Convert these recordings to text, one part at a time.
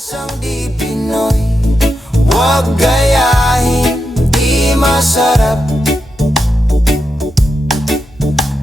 Lasang di Pinoy, huwag gayahin, di masarap.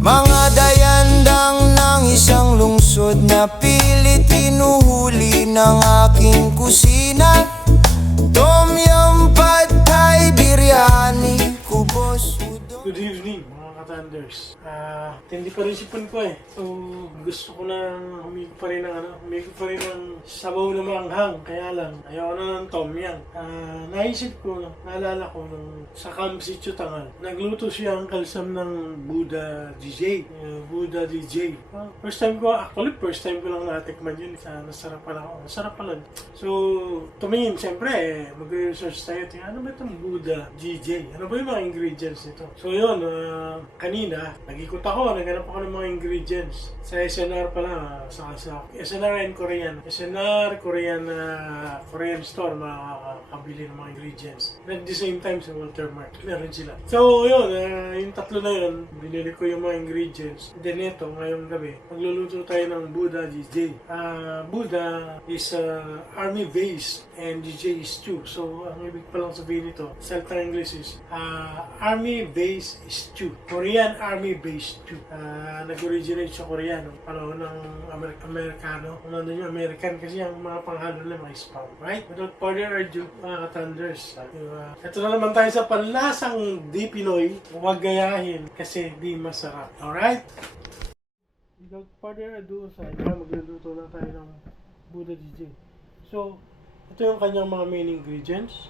Mga dayandang ng isang lungsod na pilit hinuhuli ng aking kusina. Tom yum, pad thai, biryani, kubos, udon. Good evening mga ka-Thunders. Hindi pa rin sipon ko eh. So gusto ko na humigo pa rin ng sabaw na maanghang. Kaya lang, ayaw na ng tom yum. Naisip ko, naalala ko nung sa Camp Sitio Tangal. Nagluto siya ang kalsam ng Buddha DJ. Buddha DJ. First time ko lang natikman yun. Nasarap pala. So, tumingin, siyempre, mag-research tayo. Ano ba itong Buddha DJ? Ano ba yung mga ingredients nito? So yun, kanina, nag-ikot ako, naghanap ako ng mga ingredients. Sa SNR pala, sa SNR and Korean. SNR, Korean store, makakabili ng mga ingredients. And at the same time, sa Walter Mart, meron sila. So yun, yung tatlo na yun, binili ko yung mga ingredients. Then ito, ngayong gabi, magluluto tayo ng Buddha DJ. Buddha is army base and DJ is stew. So, ang ibig palang sabihin nito, salta English is army base stew. Korean army base stew. Nag-originate sa Korea noong panahon ng Amerikano. Kung nandun yung American kasi ang mga panghalo nila may spam. Right? Without further ado, mga ka-Thunders. Ito na naman tayo sa panlasang di Pinoy. Huwag gayahin kasi di masarap. Alright? Without further ado, magluluto na tayo ng Buddha DJ. So, ito yung kanyang mga main ingredients.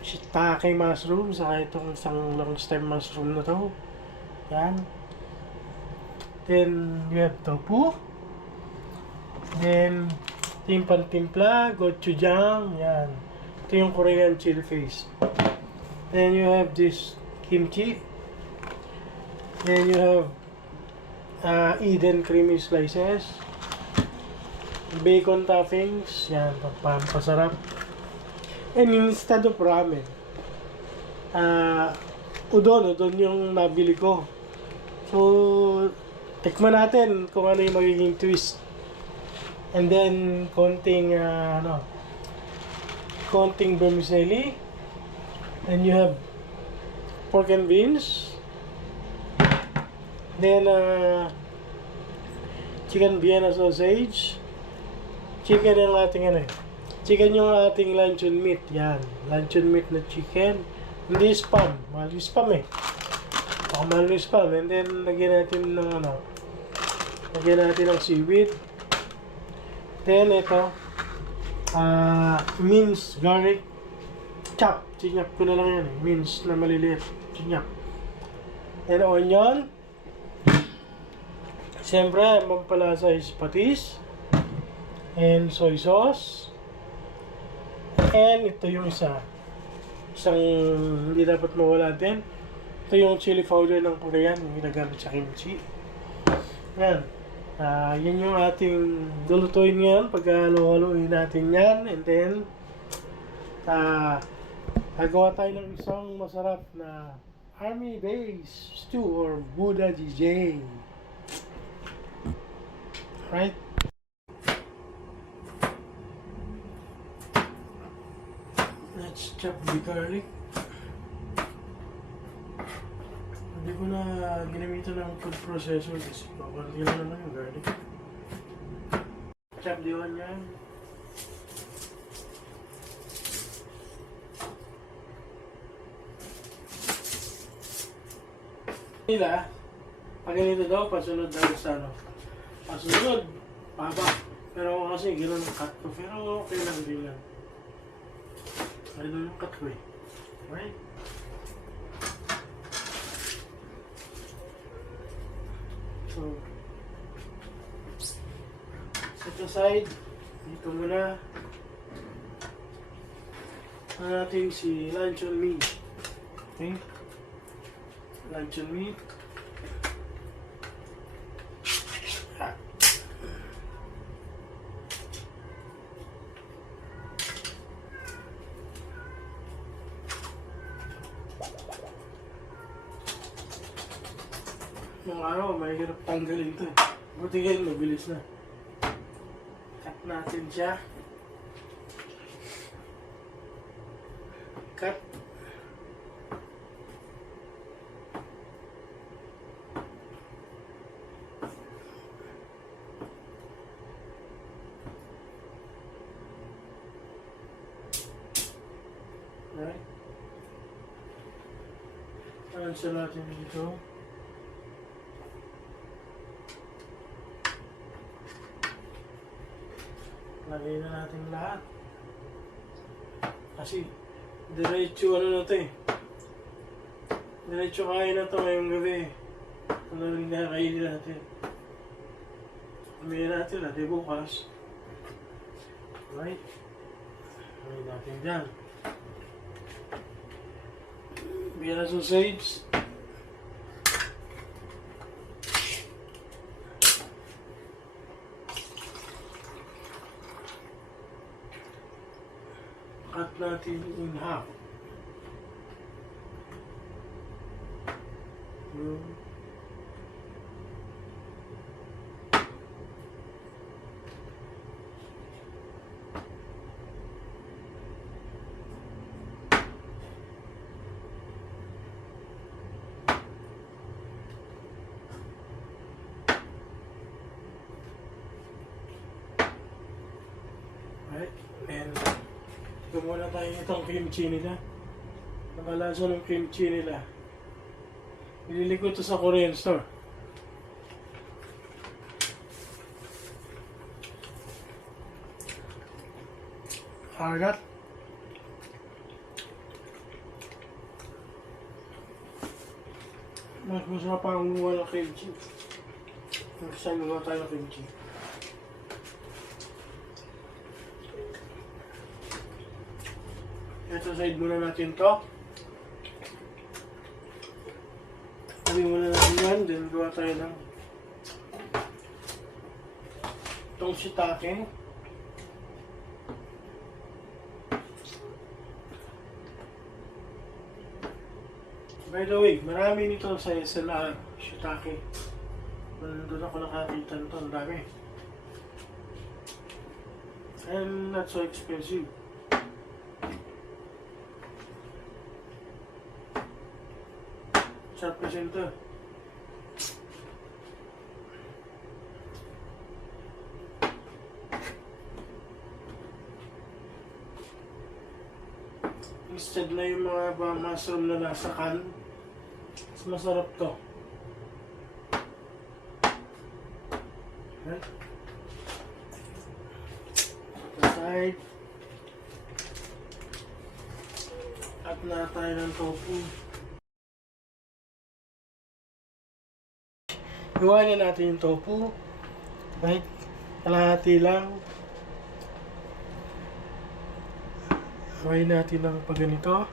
Shiitake mushroom, saka itong isang long stem mushroom na to. Yan. Then, you have tofu. Then, timpla, gochujang. Yan. Ito yung Korean chili paste. Then, you have this kimchi. Then, you have Eden creamy slices. Bacon toppings. Yan, pampasarap. And instead of ramen, udon yung nabili ko. So, tikman natin kung ano yung magiging twist. And then, konting vermicelli. And you have pork and beans. Then, chicken Vienna sausage. Chicken yung ating luncheon meat. Yan. Luncheon meat na chicken. Hindi spam. Mahal yung spam eh. Mahal yung spam. And then, lagyan natin ng seaweed. Then, ito. Minced garlic. Chop. Chinyap ko na lang yan eh. Minced na maliliit. Chinyap. And onion. Siyempre, mampalasa is patis. And soy sauce. And ito yung isang hindi dapat mawala din. Ito yung chili powder ng Korean, yung ginagamit sa kimchi. Yan. Yan yung ating lulutuin ngayon. Pagkahalo-haloin natin yan. And then, gagawa tayo ng isang masarap na army base stew or Buddha DJ. Right? Let's chop the garlic. Hindi ko na ginamitan ng food processor kasi papanti lang naman yung garlic. Chop the onion. Pag ganito daw, pasunod daw sa pasunod, baba. Pero kasi gano'n ang cut ko. Pero okay lang din lang. Ano yung cut ko eh. Right? So, set aside. Dito muna. Natin si luncheon meat. Okay? Luncheon meat. Nung araw, mahirap tanggalin ito eh. Buti ngayon, mabilis na. Cut natin siya. Cut. Right. Cancel natin dito. Lagay na natin lahat. Kasi, diretso ano na to eh. Diretso kain na to ngayong gabi. Ano rin nakakainin natin. Kumain natin natin bukas. Right? Kumain natin dyan. Vienna sausage. Cut natin in half. Right? And gumawa na tayo itong kimchi nila. Nakalasa ng kimchi nila. Nilili ko ito sa Korean store. Agat. Mas masarap ang gumawa ng kimchi. Kasi gumawa tayo ng kimchi. Ito side muna natin to. Sabi muna natin yan, then gawa tayo ng itong shiitake. By the way, marami nito sa SLR, shiitake. Doon ako nakakita nito, ang dami. And not so expensive. Sarap kasi ito. Instead na yung mga mushroom na nasa can, mas masarap to. Okay. Aside. At na tayo ng tofu. Iwanan natin yung tofu. Right? Kalahati lang. Iwanan natin ng pag ganito.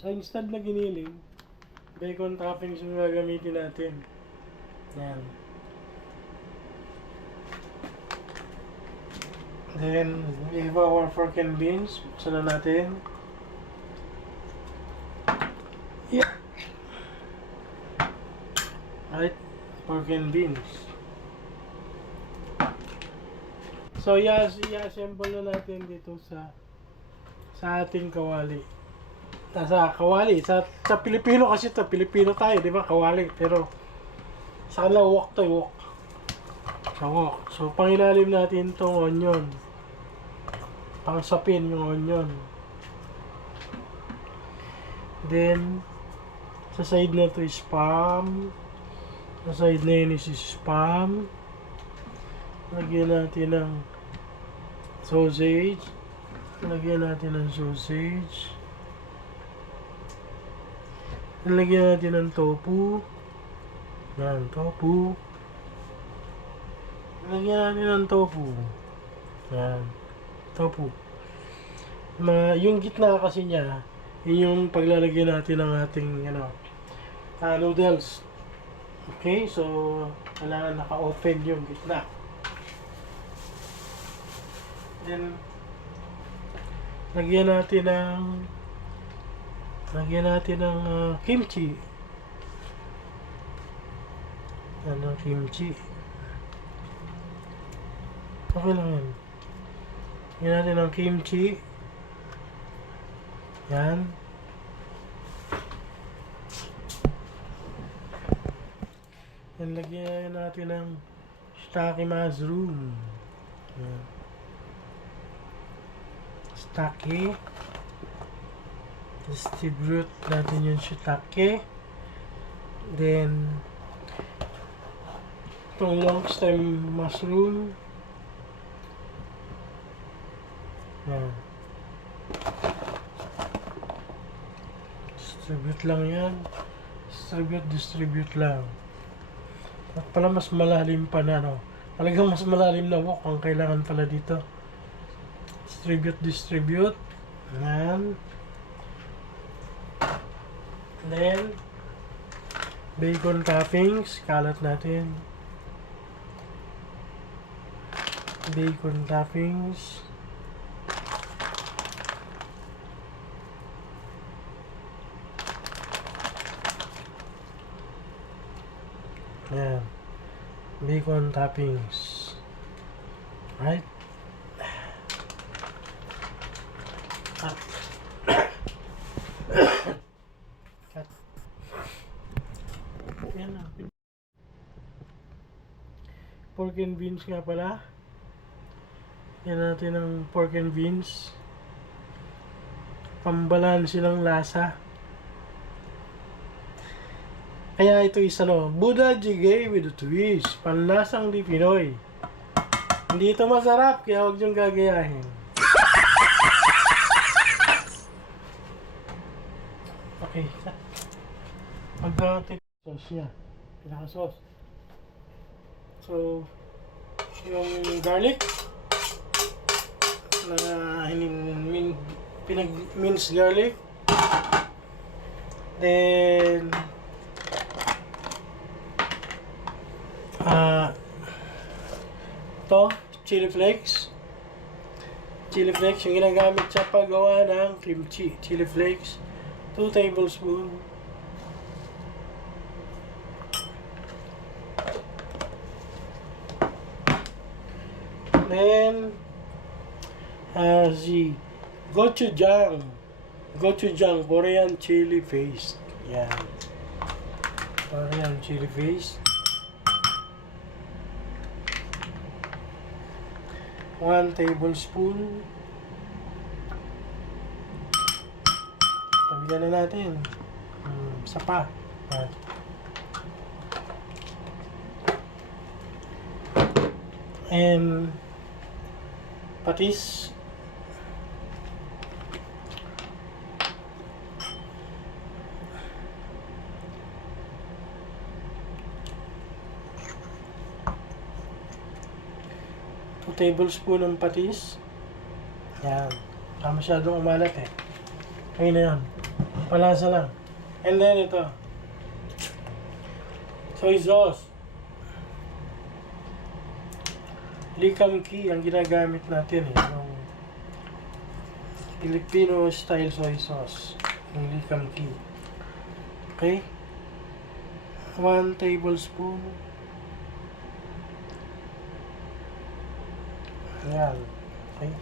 So instead na giniling, bacon toppings yung gagamitin natin. Yan. Then, we have our pork and beans. Buksan na natin. Yeah. Right. Pork and beans. So, i-assemble na natin dito sa ating kawali. Sa kawali, sa Pilipino kasi ito, Pilipino tayo, di ba? Kawali, pero sa kanila wok to, wok. So, wok. So, pangilalim natin itong onion. Pangsapin yung onion. Then, sa side na to is spam. Sa side na yun is spam. Lagyan natin ng sausage. Lagyan natin ng sausage. Lagyan natin ng tofu. Yan, tofu. Lagyan natin ng tofu. Yan, tofu. Yung gitna kasi niya, yun yung paglalagyan natin ng ating noodles. Okay, so Kailangan naka-open yung gitna. Then, lagyan natin ng kimchi. Yan ang kimchi. Okay lang yan. Lagyan natin ng kimchi. Yan. Yan, lagyan natin ng shiitake mushroom. Yan. Shiitake. Distribute natin yung shiitake. Then, itong long stem mushroom. Yan. Distribute lang yan. Distribute lang. At pala mas malalim pa na, no? Talagang mas malalim na wok ang kailangan pala dito. Distribute. Yan. Then, bacon toppings. Kalat natin. Bacon toppings. Yan. Bacon toppings. Right? Cut. Cut. Yan na. Pork and beans nga pala. Yan natin ang pork and beans. Pambalansi ng lasa. Kaya ito is Buddha Jjigae with a twist. Panlasang di Pinoy. Hindi ito masarap, kaya huwag niyong gagayahin. Okay. Mag-natin sauce niya. Pinaka-sauce. So, yung garlic na pinag-mince garlic. Then, ito, chili flakes. Chili flakes, yung ginagamit sa paggawa ng kimchi. Chili flakes, 2 tablespoons. Then, the gochujang. Gochujang, Korean chili paste. Yan. Korean chili paste. 1 tablespoon. Tabigan na natin. Isa pa. Yan. And patis. Tablespoon ng patis. Yan. Saka masyadong umalat eh. Ayun na yan. Palasa lang. And then ito. Soy sauce. Likam Ki ang ginagamit natin eh. Yung Filipino style soy sauce. Yung Likam Ki. Okay? 1 tablespoon. Ayan. Okay.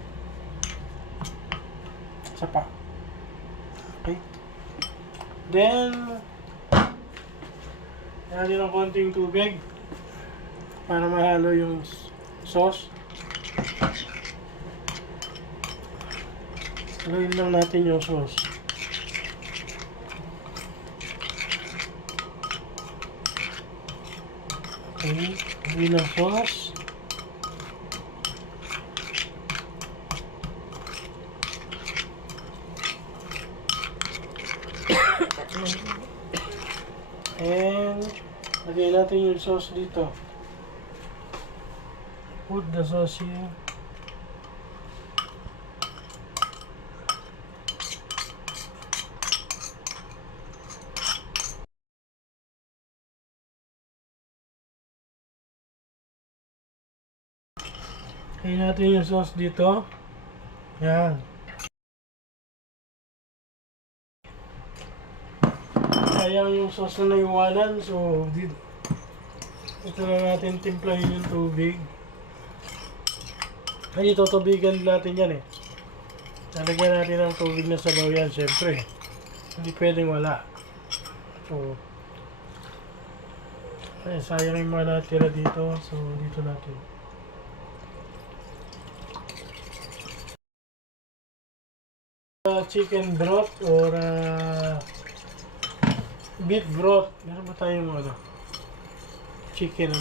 Isa pa. Okay. Then, natin ng konting tubig para mahalo yung sauce. Haluin lang natin yung sauce. Okay. Haluin ang sauce. And lagay natin yung sauce dito. Put the sauce here. Kaya natin yung sauce dito. Yan. Sayang yung sauce na naiwanan. So, ito na natin timplahin yung tubig. Ay, tutubigan natin yan eh. Lalagyan natin ng tubig na sabaw yan, syempre. Hindi pwedeng wala. So, ay, sayang yung mga natira dito. So, dito natin. Chicken broth or beef broth. Meron ba tayong chicken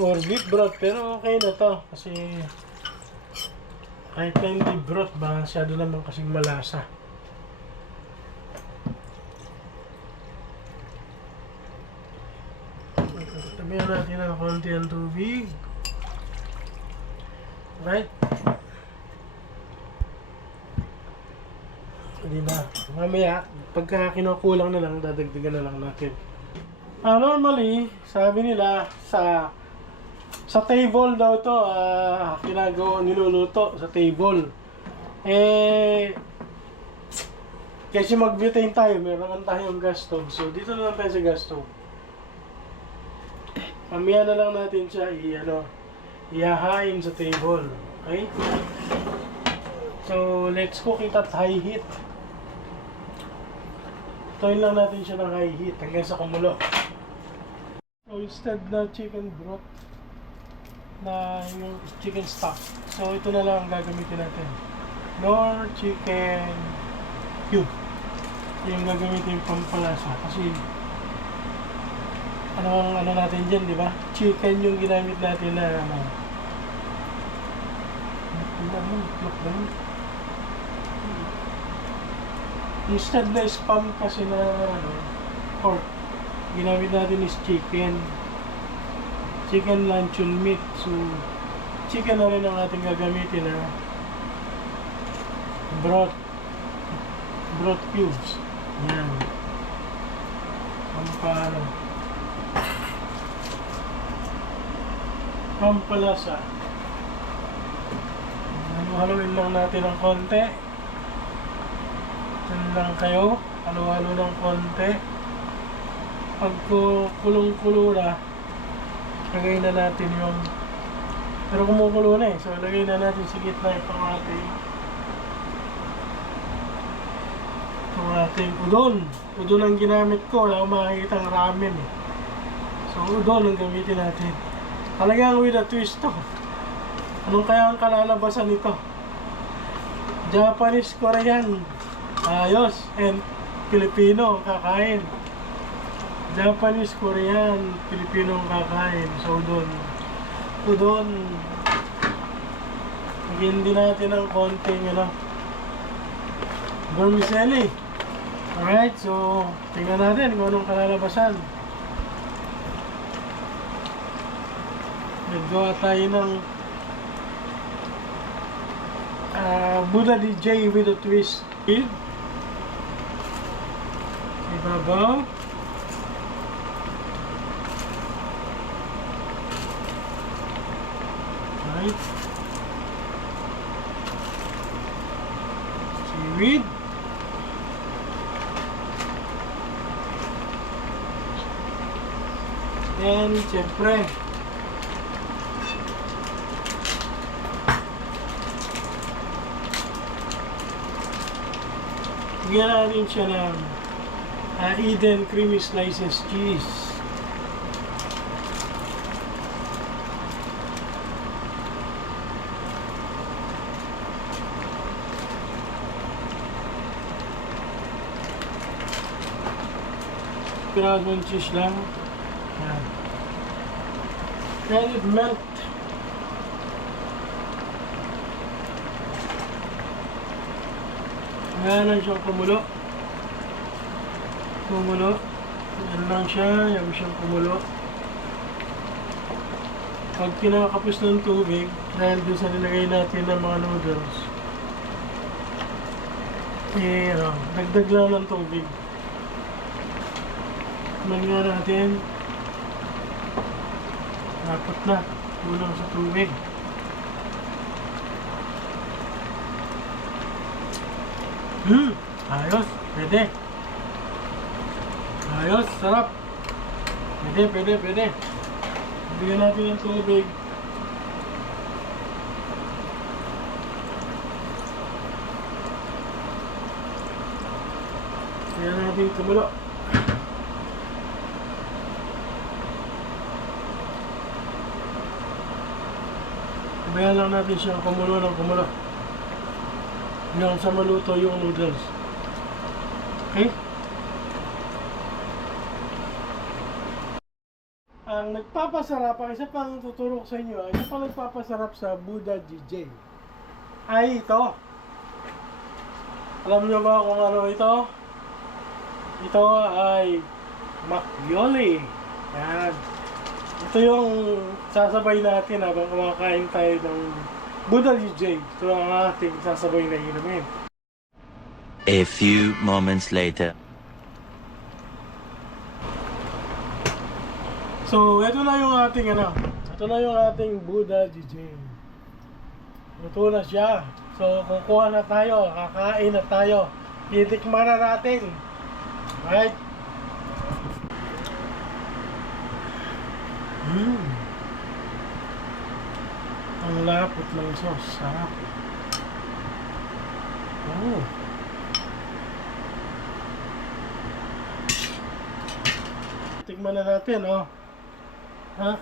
or beef broth, pero okay na to kasi kahit na hindi broth ba, masyado naman kasing malasa. Tabihan natin ng konti ang tubig. Right? Hindi na. Mamaya, pagka kinukulang na lang, dadagdagan na lang natin. Normally, sabi nila sa table daw to, niluluto sa table. Kasi mag-butane tayo, meron naman tayong gas stove. So, dito na lang tayo sa gas stove. Mamaya na lang natin siya ihahain sa table. Okay? So, let's cook it at high heat. Tuloy lang natin siya ng high heat hanggang sa kumulo. So, instead na chicken broth, na yung chicken stock. So, ito na lang ang gagamitin natin. Nor chicken cube. Yung gagamitin yung pampalasa. Kasi, ano natin dyan, di ba? Chicken yung ginamit natin na instead na spam kasi na pork, ginamit natin is chicken luncheon meat. So chicken na rin ang ating gagamitin na broth cubes. Yan, pampalasa. Haluin lang natin ng konti. Yan lang kayo, halo-halo ng konti. Pag kulong-kulo na, lagay na natin yung, pero kumukulo na eh, so lagay na natin sa gitna itong ating udon ang ginamit ko. Wala akong makikita ang ramen eh. So udon ang gamitin natin, talagang with a twist to. Anong kaya ang kalalabasan nito? Japanese, Korean, ayos, and Filipino kakain. Japanese, Korean, Filipino kakain. So udon. Lagyan din natin ng konting vermicelli. Alright, so tingnan natin kung anong kalalabasan. Naggawa tayo ng Buddha DJ with a twist. Ibabaw. Right. Seaweed. And siyempre, bigyan natin siya ng Eden creamy slices cheese. Pirasong cheese lang. Yan. Let it melt. Ayan lang siyang kumulo. Yan lang siya. Yan siyang kumulo. Pag kinakapos ng tubig, dahil doon sa nilagay natin ng mga noodles, dagdag lang ng tubig. Tignan nga natin. Dapat na. Kulang sa tubig. Ayos. Pwede. Ayos. Sarap. Pwede. Bigyan natin ng tubig. Kaya natin kumulo. Bayan lang natin siyang kumulo ng kumulo. Hanggang sa maluto yung noodles. Okay? Ang nagpapasarap, ang isa pang tuturo ko sa inyo, ang isa pang nagpapasarap sa Buddha DJ ay ito. Alam niyo ba kung ano ito? Ito ay Makgeolli. Yan. Ito yung sasabay natin habang kumakain tayo ng Buddha DJ. Ito ang ating sasabay na inumin. A few moments later. So, ito na yung ating ito na yung ating Buddha DJ. Ito na siya. So, kukuha na tayo, kakain na tayo. Titikman na natin. Right? Ang lapot ng sauce. Sarap. Oh. Tikman na natin, oh. Ha?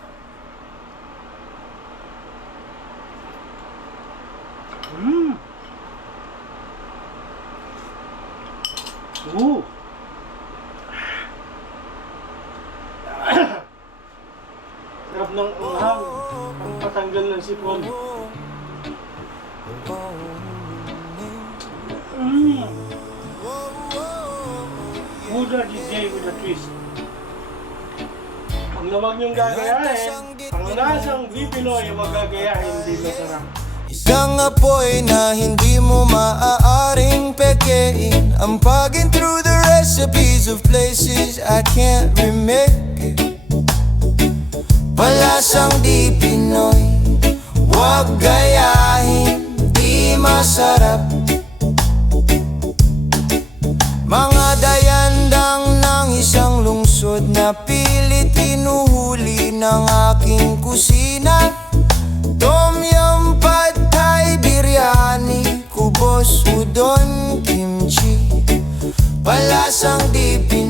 Ooh. Sarap ng unghang. Ang patanggal ng sipon. Buddha DJ with a twist. Pag nawag niyong gagayahin, ang lasang Pinoy ang magagayahin, hindi masarap. Isang apoy na hindi mo maaaring pekein. I'm plugging through the recipes of places I can't remake. Palasang di Pinoy, wag gayahin, di masarap. Mga dayandang ng isang lungsod na pilit hinuhuli ng aking kusina. Tom yum, pad thai, biryani, kubos, udon, kimchi. Palasang di Pinoy.